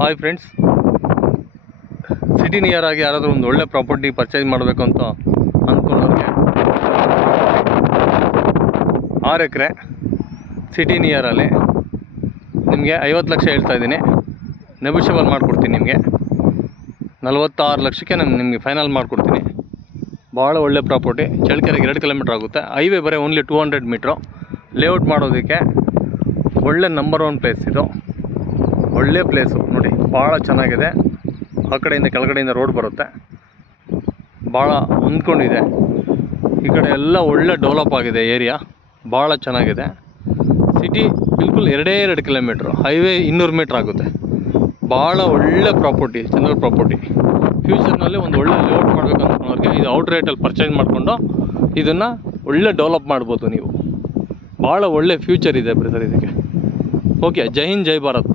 Hi friends city near ಆಗಿ ಯಾರಾದರೂ ಒಂದು ಒಳ್ಳೆ ಪ್ರಾಪರ್ಟಿ ಪರ್ಚೇಸ್ ಮಾಡಬೇಕು ಅಂತ ಅಂದ್ಕೊಂಡವ್ರಿಗೆ ಆರು ಎಕರೆ ಸಿಟಿ ನಿಯರಲ್ಲಿ ನಿಮಗೆ ಐವತ್ತು ಲಕ್ಷ ಹೇಳ್ತಾ ಇದ್ದೀನಿ. ನೆಗೋಷಿಯಬಲ್ ಮಾಡಿಕೊಡ್ತೀನಿ ನಿಮಗೆ. ನಲವತ್ತಾರು ಲಕ್ಷಕ್ಕೆ ನಾನು ನಿಮಗೆ ಫೈನಲ್ ಮಾಡಿಕೊಡ್ತೀನಿ. ಭಾಳ ಒಳ್ಳೆ ಪ್ರಾಪರ್ಟಿ ಚಳ್ಳಕೆರೆಗೆ ಎರಡು ಕಿಲೋಮೀಟ್ರ್ ಆಗುತ್ತೆ. ಹೈವೇ ಬರೀ only two hundred metre layout ಮಾಡೋದಕ್ಕೆ ಒಳ್ಳೆ ನಂಬರ್ ಒನ್ ಪ್ಲೇಸ್ ಇದು. ಒಳ್ಳೆ ಪ್ಲೇಸು ನೋಡಿ, ಭಾಳ ಚೆನ್ನಾಗಿದೆ. ಆ ಕಡೆಯಿಂದ ಕೆಳಗಡೆಯಿಂದ ರೋಡ್ ಬರುತ್ತೆ. ಭಾಳ ಹೊಂದ್ಕೊಂಡಿದೆ. ಈ ಕಡೆ ಎಲ್ಲ ಒಳ್ಳೆ ಡೆವಲಪ್ ಆಗಿದೆ ಏರಿಯಾ ಭಾಳ ಚೆನ್ನಾಗಿದೆ. ಸಿಟಿ ಬಿಲ್ಕುಲ್ ಎರಡೇ ಎರಡು ಕಿಲೋಮೀಟ್ರು ಹೈವೇ ಇನ್ನೂರು ಮೀಟ್ರ್ ಆಗುತ್ತೆ. ಭಾಳ ಒಳ್ಳೆ ಪ್ರಾಪರ್ಟಿ ಜನರಲ್ ಪ್ರಾಪರ್ಟಿ ಫ್ಯೂಚರ್ನಲ್ಲಿ ಒಂದು ಒಳ್ಳೆ ಲೇಔಟ್ ಮಾಡಬೇಕು ಅಂದ್ಕೊಂಡವ್ರಿಗೆ ಇದು ಔಟ್ ರೇಟಲ್ಲಿ ಪರ್ಚೇಸ್ ಮಾಡಿಕೊಂಡು ಇದನ್ನು ಒಳ್ಳೆ ಡೆವಲಪ್ ಮಾಡ್ಬೋದು ನೀವು. ಭಾಳ ಒಳ್ಳೆ ಫ್ಯೂಚರ್ ಇದೆ ಬ್ರದರ್ ಇದಕ್ಕೆ. ಓಕೆ ಜೈ ಹಿಂದ್, ಜೈ ಭಾರತ್.